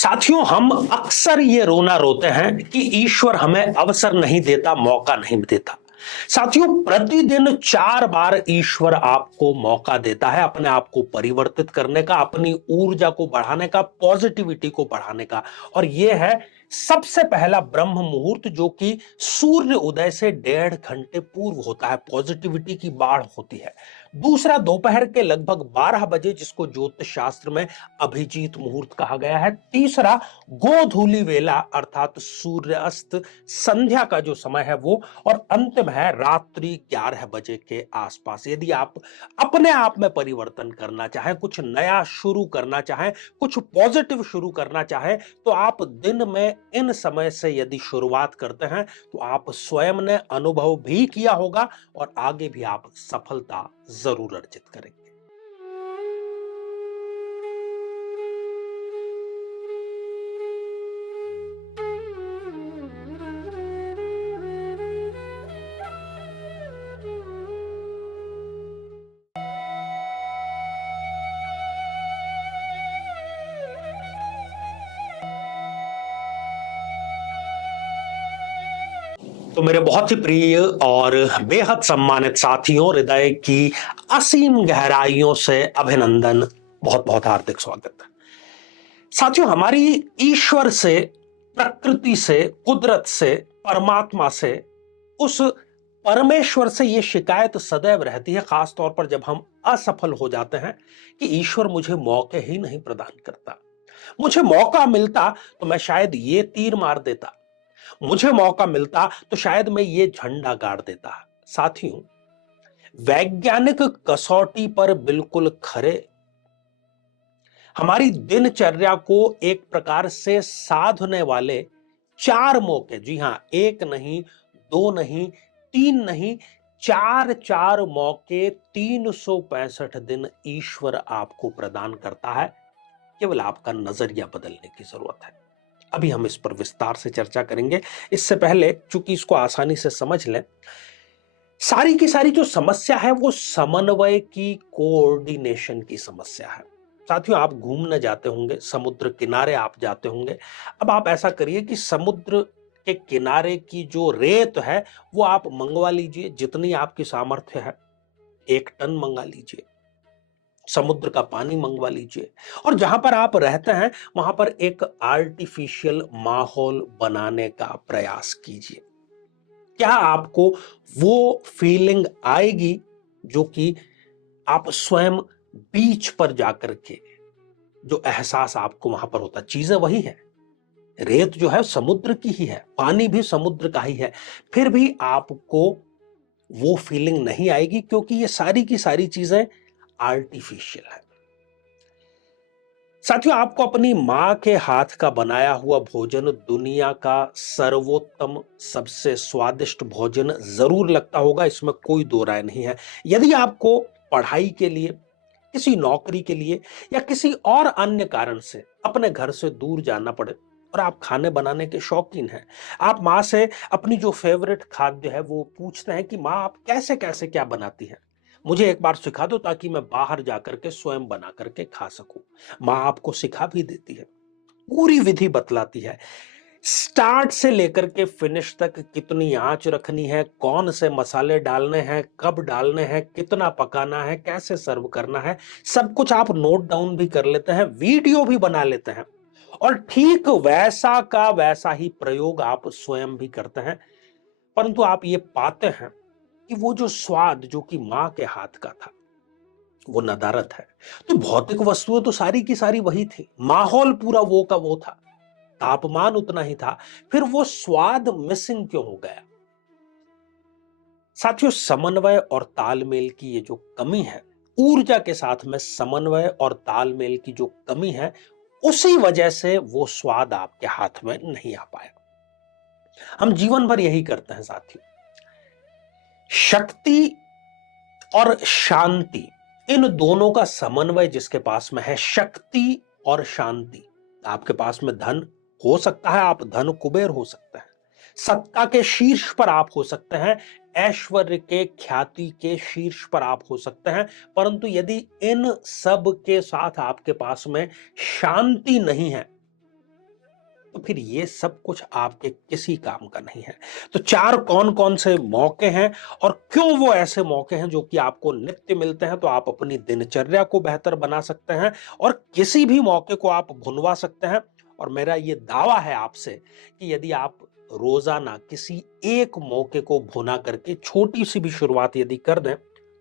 साथियों, हम अक्सर ये रोना रोते हैं कि ईश्वर हमें अवसर नहीं देता, मौका नहीं देता। साथियों, प्रतिदिन 4 बार ईश्वर आपको मौका देता है अपने आप को परिवर्तित करने का, अपनी ऊर्जा को बढ़ाने का, पॉजिटिविटी को बढ़ाने का। और यह है सबसे पहला ब्रह्म मुहूर्त, जो कि सूर्य उदय से 1.5 घंटे पूर्व होता है। पॉजिटिविटी की बाढ़ होती है। दूसरा, दोपहर के लगभग 12 बजे, जिसको ज्योतिष शास्त्र में अभिजीत मुहूर्त कहा गया है। तीसरा, गोधूली वेला अर्थात सूर्य अस्त संध्या का जो समय है वो। और अंतिम है रात्रि 11 बजे के आसपास। यदि आप अपने आप में परिवर्तन करना चाहें, कुछ नया शुरू करना चाहें, कुछ पॉजिटिव शुरू करना चाहें, तो आप दिन में इन समय से यदि शुरुआत करते हैं तो आप स्वयं ने अनुभव भी किया होगा और आगे भी आप सफलता जरूर अर्जित करेंगे। तो मेरे बहुत ही प्रिय और बेहद सम्मानित साथियों, हृदय की असीम गहराइयों से अभिनंदन, बहुत बहुत हार्दिक स्वागत है। साथियों, हमारी ईश्वर से, प्रकृति से, कुदरत से, परमात्मा से, उस परमेश्वर से यह शिकायत सदैव रहती है, खास तौर पर जब हम असफल हो जाते हैं, कि ईश्वर मुझे मौके ही नहीं प्रदान करता। मुझे मौका मिलता तो मैं शायद ये तीर मार देता, मुझे मौका मिलता तो शायद मैं ये झंडा गाड़ देता। साथियों, वैज्ञानिक कसौटी पर बिल्कुल खरे, हमारी दिनचर्या को एक प्रकार से साधने वाले 4 मौके, जी हां, एक नहीं, दो नहीं, तीन नहीं, चार चार मौके 365 दिन ईश्वर आपको प्रदान करता है। केवल आपका नजरिया बदलने की जरूरत है। अभी हम इस पर विस्तार से चर्चा करेंगे। इससे पहले, चूंकि इसको आसानी से समझ लें, सारी की सारी जो समस्या है वो समन्वय की, कोऑर्डिनेशन की समस्या है। साथियों, आप घूमने जाते होंगे, समुद्र किनारे आप जाते होंगे। अब आप ऐसा करिए कि समुद्र के किनारे की जो रेत है वो आप मंगवा लीजिए, जितनी आपकी सामर्थ्य है। 1 टन मंगा लीजिए। समुद्र का पानी मंगवा लीजिए और जहां पर आप रहते हैं वहां पर एक आर्टिफिशियल माहौल बनाने का प्रयास कीजिए। क्या आपको वो फीलिंग आएगी जो कि आप स्वयं बीच पर जाकर के, जो एहसास आपको वहां पर होता है? चीजें वही है, रेत जो है समुद्र की ही है, पानी भी समुद्र का ही है, फिर भी आपको वो फीलिंग नहीं आएगी, क्योंकि ये सारी की सारी चीजें आर्टिफिशियल है। साथियों, आपको अपनी मां के हाथ का बनाया हुआ भोजन दुनिया का सर्वोत्तम, सबसे स्वादिष्ट भोजन जरूर लगता होगा, इसमें कोई दो राय नहीं है। यदि आपको पढ़ाई के लिए, किसी नौकरी के लिए या किसी और अन्य कारण से अपने घर से दूर जाना पड़े और आप खाने बनाने के शौकीन हैं, आप मां से अपनी जो फेवरेट खाद्य है वो पूछते हैं कि मां, आप कैसे कैसे क्या बनाती हैं, मुझे एक बार सिखा दो ताकि मैं बाहर जाकर के स्वयं बना करके खा सकूं। मां आपको सिखा भी देती है, पूरी विधि बतलाती है, स्टार्ट से लेकर के फिनिश तक, कितनी आंच रखनी है, कौन से मसाले डालने हैं, कब डालने हैं, कितना पकाना है, कैसे सर्व करना है, सब कुछ आप नोट डाउन भी कर लेते हैं, वीडियो भी बना लेते हैं और ठीक वैसा का वैसा ही प्रयोग आप स्वयं भी करते हैं। परंतु आप ये पाते हैं कि वो जो स्वाद जो कि मां के हाथ का था वो नदारद है। तो भौतिक वस्तुएं तो सारी की सारी वही थी, माहौल पूरा वो का वो था, तापमान उतना ही था, फिर वो स्वाद मिसिंग क्यों हो गया? साथियों, समन्वय और तालमेल की ये जो कमी है, ऊर्जा के साथ में समन्वय और तालमेल की जो कमी है, उसी वजह से वो स्वाद आपके हाथ में नहीं आ पाया। हम जीवन भर यही करते हैं साथियों। शक्ति और शांति, इन दोनों का समन्वय जिसके पास में है, शक्ति और शांति, आपके पास में धन हो सकता है, आप धन कुबेर हो सकते हैं, सत्ता के शीर्ष पर आप हो सकते हैं, ऐश्वर्य के, ख्याति के शीर्ष पर आप हो सकते हैं, परंतु यदि इन सब के साथ आपके पास में शांति नहीं है तो फिर ये सब कुछ आपके किसी काम का नहीं है। तो चार कौन कौन से मौके हैं और क्यों वो ऐसे मौके हैं जो कि आपको नित्य मिलते हैं, तो आप अपनी दिनचर्या को बेहतर बना सकते हैं और किसी भी मौके को आप भुनवा सकते हैं। और मेरा ये दावा है आपसे कि यदि आप रोजाना किसी एक मौके को भुना करके छोटी सी भी शुरुआत यदि कर दें,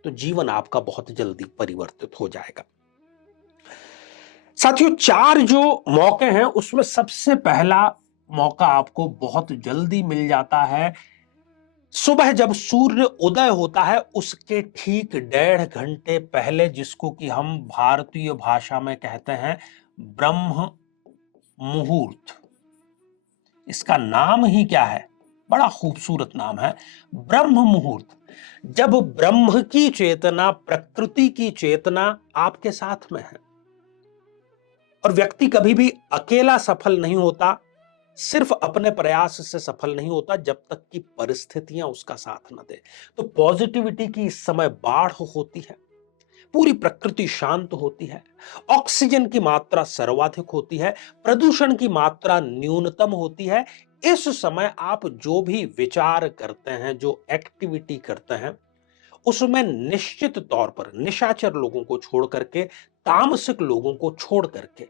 तो जीवन आपका बहुत जल्दी परिवर्तित हो जाएगा। साथियों, चार जो मौके हैं उसमें सबसे पहला मौका आपको बहुत जल्दी मिल जाता है सुबह जब सूर्य उदय होता है उसके ठीक 1.5 घंटे पहले, जिसको कि हम भारतीय भाषा में कहते हैं ब्रह्म मुहूर्त। इसका नाम ही क्या है, बड़ा खूबसूरत नाम है, ब्रह्म मुहूर्त। जब ब्रह्म की चेतना, प्रकृति की चेतना आपके साथ में है। और व्यक्ति कभी भी अकेला सफल नहीं होता, सिर्फ अपने प्रयास से सफल नहीं होता, जब तक कि परिस्थितियां उसका साथ न दे। तो पॉजिटिविटी की इस समय बाढ़ होती है, पूरी प्रकृति शांत होती है, ऑक्सीजन की मात्रा सर्वाधिक होती है, प्रदूषण की मात्रा न्यूनतम होती है। इस समय आप जो भी विचार करते हैं, जो एक्टिविटी करते हैं, उसमें निश्चित तौर पर निशाचर लोगों को छोड़ करके, तामसिक लोगों को छोड़ करके,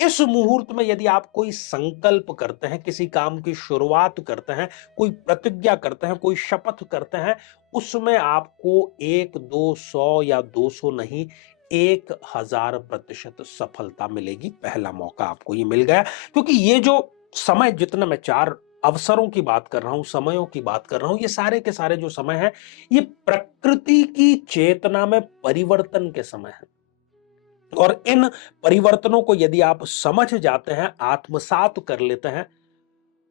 इस मुहूर्त में यदि आप कोई संकल्प करते हैं, किसी काम की शुरुआत करते हैं, कोई प्रतिज्ञा करते हैं, कोई शपथ करते हैं, उसमें आपको 1, 2, 100 या 200 नहीं, 1000% सफलता मिलेगी। पहला मौका आपको ये मिल गया, क्योंकि ये जो समय, जितना मैं चार अवसरों की बात कर रहा हूं, समयों की बात कर रहा हूं, ये सारे के सारे जो समय हैं, ये प्रकृति की चेतना में परिवर्तन के समय है। और इन परिवर्तनों को यदि आप समझ जाते हैं, आत्मसात कर लेते हैं,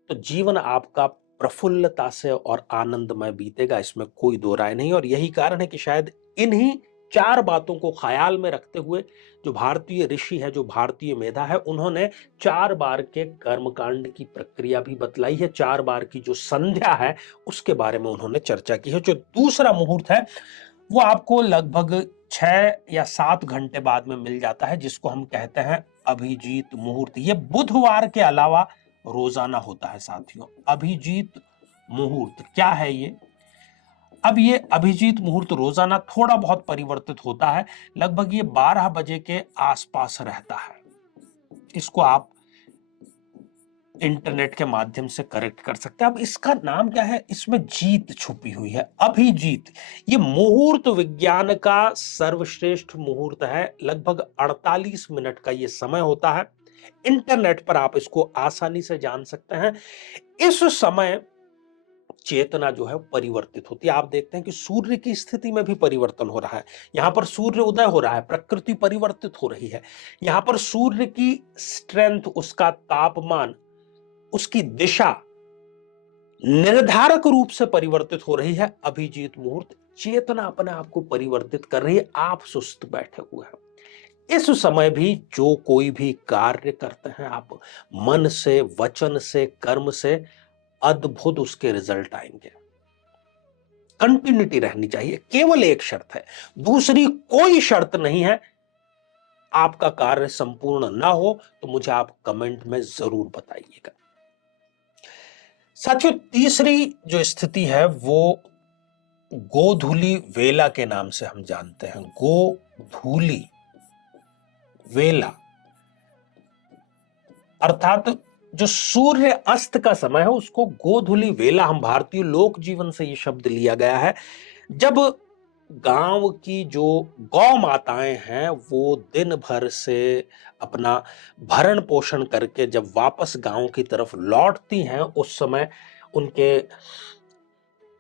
तो जीवन आपका प्रफुल्लता से और आनंदमय बीतेगा, इसमें कोई दो राय नहीं। और यही कारण है कि शायद इन्हीं चार बातों को ख्याल में रखते हुए जो भारतीय ऋषि है, जो भारतीय मेधा है, उन्होंने 4 बार के कर्मकांड की प्रक्रिया भी बतलाई है। 4 बार की जो संध्या है उसके बारे में उन्होंने चर्चा की है। जो दूसरा मुहूर्त है वो आपको लगभग 6 या 7 घंटे बाद में मिल जाता है, जिसको हम कहते हैं अभिजीत मुहूर्त। ये बुधवार के अलावा रोजाना होता है साथियों। अभिजीत मुहूर्त क्या है ये? अब ये अभिजीत मुहूर्त रोजाना थोड़ा बहुत परिवर्तित होता है, लगभग ये 12 बजे के आसपास रहता है। इसको आप इंटरनेट के माध्यम से करेक्ट कर सकते हैं। अब इसका नाम क्या है, इसमें जीत छुपी हुई है, अभिजीत। ये मुहूर्त विज्ञान का सर्वश्रेष्ठ मुहूर्त है। लगभग 48 मिनट का ये समय होता है। इंटरनेट पर आप इसको आसानी से जान सकते हैं। इस समय चेतना जो है परिवर्तित होती है। आप देखते हैं कि सूर्य की स्थिति में भी परिवर्तन हो रहा है। यहां पर सूर्य उदय हो रहा है, प्रकृति परिवर्तित हो रही है। यहां पर सूर्य की स्ट्रेंथ, उसका तापमान, उसकी दिशा निर्धारक रूप से परिवर्तित हो रही है। अभिजीत मुहूर्त चेतना अपने आप को परिवर्तित कर रही है। आप सुस्त बैठे हुए हैं। इस समय भी जो कोई भी कार्य करते हैं आप, मन से, वचन से, कर्म से, अद्भुत उसके रिजल्ट आएंगे। कंटिन्यूटी रहनी चाहिए, केवल एक शर्त है, दूसरी कोई शर्त नहीं है। आपका कार्य संपूर्ण ना हो तो मुझे आप कमेंट में जरूर बताइएगा। साथियों, तीसरी जो स्थिति है वो गोधूली वेला के नाम से हम जानते हैं। गोधूली वेला अर्थात जो सूर्य अस्त का समय है उसको गोधूली वेला, हम भारतीय लोक जीवन से ये शब्द लिया गया है। जब गांव की जो गौ माताएं हैं वो दिन भर से अपना भरण पोषण करके जब वापस गांव की तरफ लौटती हैं, उस समय उनके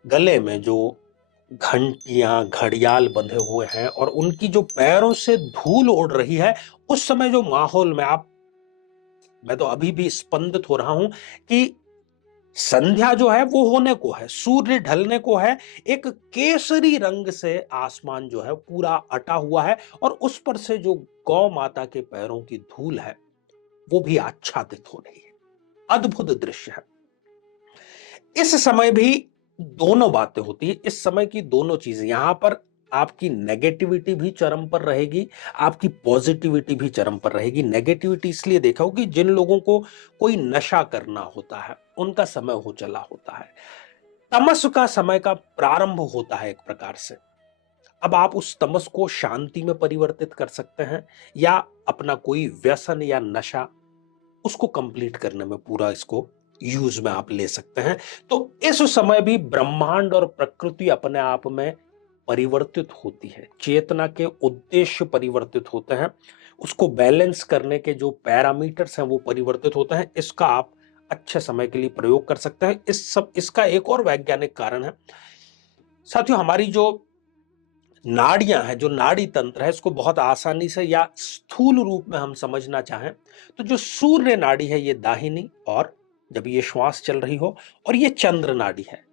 गले में जो घंटियां, घड़ियाल बंधे हुए हैं और उनकी जो पैरों से धूल उड़ रही है, उस समय जो माहौल में मैं तो अभी भी स्पंदित हो रहा हूं कि संध्या जो है वो होने को है, सूर्य ढलने को है। एक केसरी रंग से आसमान जो है पूरा अटा हुआ है और उस पर से जो गौ माता के पैरों की धूल है वो भी आच्छादित हो रही है। अद्भुत दृश्य है। इस समय भी दोनों बातें होती है। इस समय की दोनों चीजें, यहां पर आपकी नेगेटिविटी भी चरम पर रहेगी, आपकी पॉजिटिविटी भी चरम पर रहेगी। नेगेटिविटी इसलिए देखा हो कि जिन लोगों को कोई नशा करना होता है, उनका समय हो चला होता है। तमस का समय का प्रारंभ होता है एक प्रकार से। अब आप उस तमस को शांति में परिवर्तित कर सकते हैं या अपना कोई व्यसन या नशा उसको कंप्लीट करने में पूरा इसको यूज में आप ले सकते हैं। तो इस समय भी ब्रह्मांड और प्रकृति अपने आप में परिवर्तित होती है, चेतना के उद्देश्य परिवर्तित होते हैं, उसको बैलेंस करने के जो पैरामीटर्स हैं वो परिवर्तित होते हैं। इसका आप अच्छे समय के लिए प्रयोग कर सकते हैं। इसका एक और वैज्ञानिक कारण है साथियों, हमारी जो नाड़ियां हैं, जो नाड़ी तंत्र है, इसको बहुत आसानी से या स्थूल रूप में हम समझना चाहें तो जो सूर्य नाड़ी है ये दाहिनी, और जब ये श्वास चल रही हो, और ये चंद्र नाड़ी है।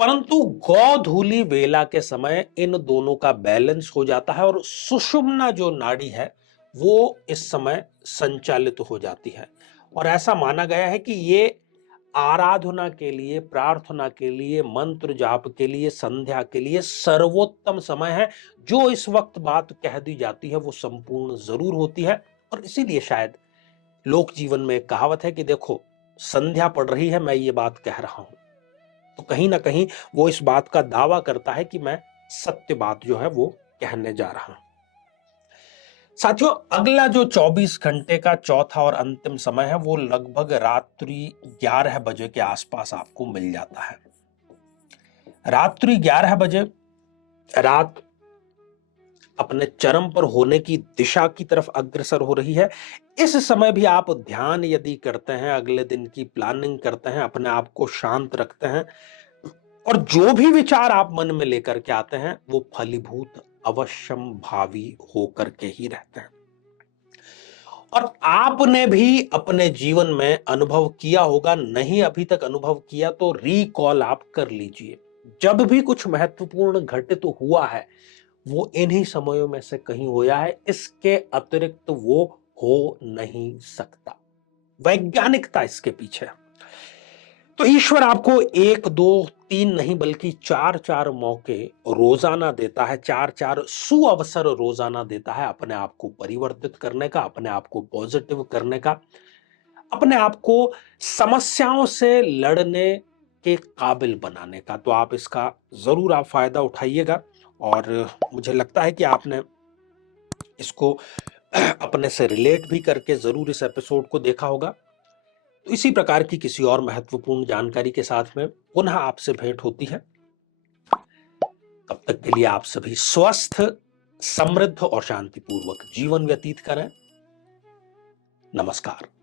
परंतु गोधूली वेला के समय इन दोनों का बैलेंस हो जाता है और सुषुम्ना जो नाड़ी है वो इस समय संचालित हो जाती है। और ऐसा माना गया है कि ये आराधना के लिए, प्रार्थना के लिए, मंत्र जाप के लिए, संध्या के लिए सर्वोत्तम समय है। जो इस वक्त बात कह दी जाती है वो संपूर्ण जरूर होती है। और इसीलिए शायद लोक जीवन में एक कहावत है कि देखो, संध्या पड़ रही है, मैं ये बात कह रहा हूं। तो कहीं ना कहीं वो इस बात का दावा करता है कि मैं सत्य बात जो है वो कहने जा रहा हूं। साथियों, अगला जो 24 घंटे का चौथा और अंतिम समय है वो लगभग रात्रि 11 बजे के आसपास आपको मिल जाता है। रात्रि 11 बजे रात अपने चरम पर होने की दिशा की तरफ अग्रसर हो रही है। इस समय भी आप ध्यान यदि करते हैं, अगले दिन की प्लानिंग करते हैं, अपने आप को शांत रखते हैं, और जो भी विचार आप मन में लेकर के आते हैं वो फलीभूत अवश्यम भावी होकर के ही रहते हैं। और आपने भी अपने जीवन में अनुभव किया होगा, नहीं अभी तक अनुभव किया तो रिकॉल आप कर लीजिए। जब भी कुछ महत्वपूर्ण घटित हुआ है वो इन्हीं समयों में से कहीं हुआ है, इसके अतिरिक्त वो हो नहीं सकता। वैज्ञानिकता इसके पीछे है। तो ईश्वर आपको एक दो तीन नहीं बल्कि चार चार मौके रोजाना देता है, चार चार सुअवसर रोजाना देता है अपने आप को परिवर्तित करने का, अपने आप को पॉजिटिव करने का, अपने आप को समस्याओं से लड़ने के काबिल बनाने का। तो आप इसका जरूर आप फायदा उठाइएगा। और मुझे लगता है कि आपने इसको अपने से रिलेट भी करके जरूर इस एपिसोड को देखा होगा। तो इसी प्रकार की किसी और महत्वपूर्ण जानकारी के साथ में पुनः आपसे भेंट होती है। तब तक के लिए आप सभी स्वस्थ, समृद्ध और शांतिपूर्वक जीवन व्यतीत करें। नमस्कार।